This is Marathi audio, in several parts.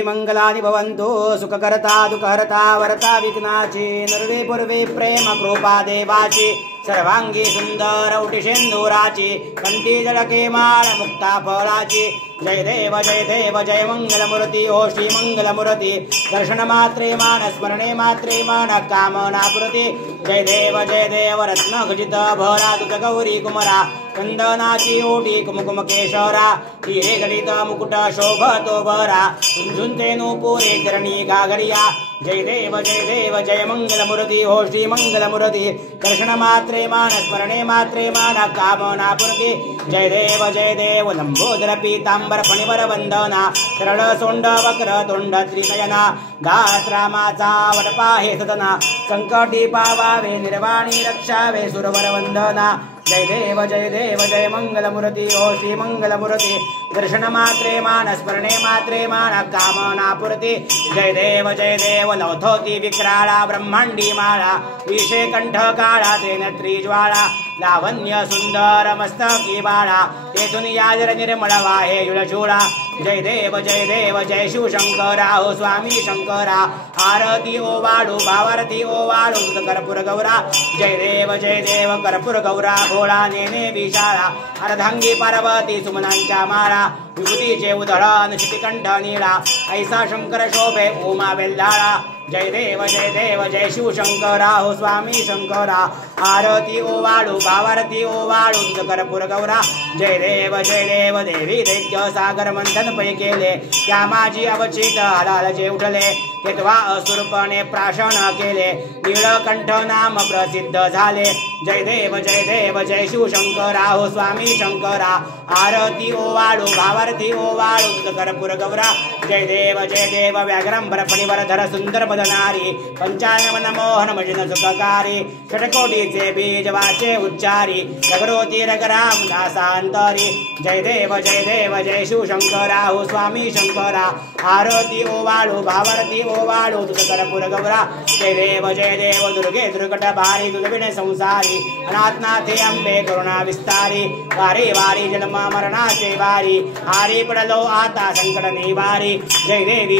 मंगलानि भवन्तु सुखकर्ता दुःखहर्ता वरता विघ्नाची नरवे पूर्वे प्रेम कृपा देवाची सर्वांगी सुंदर उटिशेंदुराची कंठी जळके माळ मुक्ता फळाची जय देव जय मंगलमूर्ती ओ श्री मंगलमूर्ती दर्शन मात्रे मान स्मरणे मात्रे मान कामना पूर्ती जय देव रत्न खचित भरा तुझ गौरी कुमरा चंदनाची ओटी कुमकुम केशरा हिरे जडित मुकुट शोभतो बरा झुंझुंते नूपुरे चरणी गागरिया जय देव जय मंगलमूर्ती हो श्री मंगलमूर्ती दर्शन मात्रे मान स्मरणे मात्रे मान कामना पूर्ती जय देव लंबोदर पीतांबर फणिवर वंदना सरळ सोंड वक्र तोंड त्रिनयना गात्रामाचा वटपाहे सदना संकटी पावावे निर्वाणी रक्षावे सुरवर वंदना जय देव जय मंगलमूर्ती ओ श्री मंगलमूर्ती दर्शन मात्रे मान स्मरणे मात्रे मान कामना पूर्ती जय देव लौथोती विक्राळा ब्रह्मांडी माळा विषे कंठ काळा त्रिनेत्री ज्वाळा लावण्य सुंदर मस्तकी बाळा तेथून याजर निर्मळ वाहे जुळचुळा जय देव जय शिवशंकरा हो स्वामी शंकरा आरती ओ वाळू भावारती ओ वाळू कर्पूर गौरा जय देव कर्पूर गौरा भोळा नेने विशाळा अर्धांगी पार्वती सुमनांच्या माळा विभूतीचे उधळण शितिकंठ निळा ऐसा शंकर शोभे उमा बेल्लाळा जय देव जय शिवशंकरा हो स्वामी शंकरा आरती ओ वाळू भावारती ओ वाळू कर्पूर गौरा जय देव देवी दैत्य सागर मंथन पै केले त्या माझी अवचित हलालचे उठले तेव्हा असुरपणे प्राशन केले नीळकंठ नाम प्रसिद्ध झाले जय देव जय शिवशंकरा हो स्वामी शंकरा आरती ओ वाळू भावारती ओ वाळू कर्पूर गौरा जय देव व्याघ्रंबर फणिवर धर सुंदर बदनारी पंचानन मोहन मजिन सुखकारी षटकोटीचे बीज वाचे उच्चारी रगरोती रगराम दासांतरी जय देव जय शिवशंकरा हो स्वामी शंकरा आरती ओ वाळू भावारती ओ वाळू कर्पूर गौरा जय देव दुर्गे दुर्गट भारी दुर्बिणे संसारी अनाथनाथे अंबे करुणा विस्तारी वारी वारी जन्म मरणाचे वारी हारी पडलो आता संकट निवारी जय देवी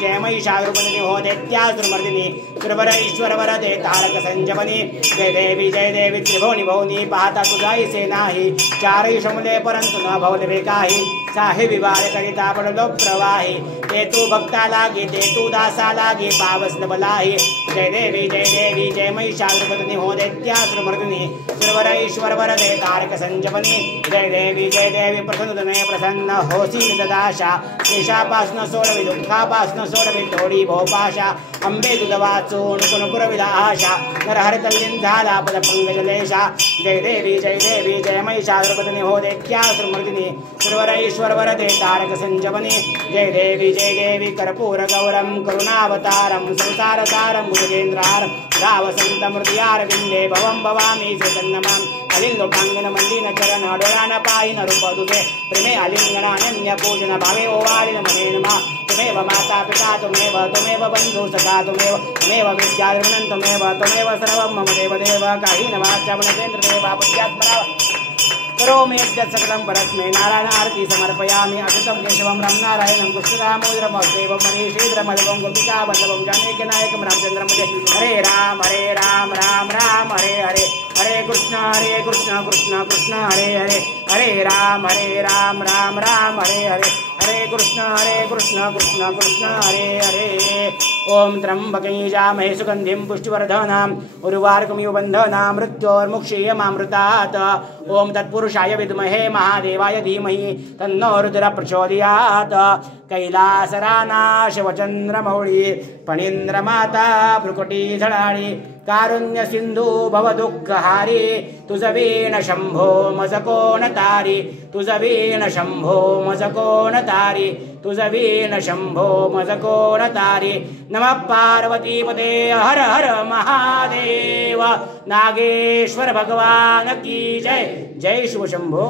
जय महिषासुरमर्दिनी हो दैत्यासुरमर्दिनी सुरवर ईश्वर वरदे तारक संजमनी जय देवी त्रिभुवनी भवनी पाहता तुझाई से नाही चारही शमले परंतु न भवले काही साहे विवाह करिता पडलो प्रवाही ते तू भक्ता लागे ते तू दासा लागे पावस बलाही जय देवी जय महिषासुरमर्दिनी हो दैत्यासुरमर्दिनी सुरवर ईश्वर वरदे तारक संजमनी जय देवी प्रसन्न होसी ददाशा देशापासून सोडवी दुःखापासून सोडवी थोडी भोपाशा अंबे तुझ वाचून पुरविला आशा नरहर कल्लीन झाला पद पंकजलेशा जय देवी जय महिषासुरमर्दिनी हो दैत्यासुरमर्दिनी सुरवर ईश्वर वरदे तारक संजमनी जय देवी कर्पूर गौरम करुणावतारम संसारसारम भुजगेंद्रारम रावसंत मृत्यारविंदे भवं भवामी चैतन्यमां अलिंगोटांगन मंदिन चरण डोळान पायिन रूप तुझे प्रेमे अलिंगनानन्य पूजन भावे ओवाळिन मने नमः तुमेव माता पिता तुमेव बंधु सखा तुमेव विद्याधर्मनं तुमेव सर्वं मम देव काही न वाच्यामनेन्द्र देवा पुण्यात्मना करो मे सकलं परस्मै नारायण आरती समर्पयामि अच्युतं केशवं रामनारायणं कृष्णदामोदरं वासुदेवं मनीषीधरं मधुवं गोपिका वल्लभं जानकीनायकं रामचन्द्रं भजे हरे राम राम राम हरे हरे हरे कृष्ण कृष्ण कृष्ण हरे हरे हरे राम राम हरे हरे हरे कृष्ण कृष्ण कृष्ण हरे हरे ओम त्र्यंबकं जामहे सुगंधिं पुष्टिवर्धनां उर्वारुकमिव बन्धनां मृत्योर्मुक्षीयमामृतात् ओम तत्पुरुषाय विद्महे महादेवाय धीमहि तन्नो रुद्रः प्रचोदयात् कैलासरानाश वचन्द्रमौळी फणीन्द्रमाता भ्रुकुटीधराळी कारुण्य सिंधू भव दुःखहारी तुझवीण शंभो मज कोण तारी तुझवीण शंभो मज कोण तारी तुझवीण शंभो मज कोण तारी नमः पार्वती पदे हर हर महादेव नागेश्वर भगवान की जय जय शिव शंभो।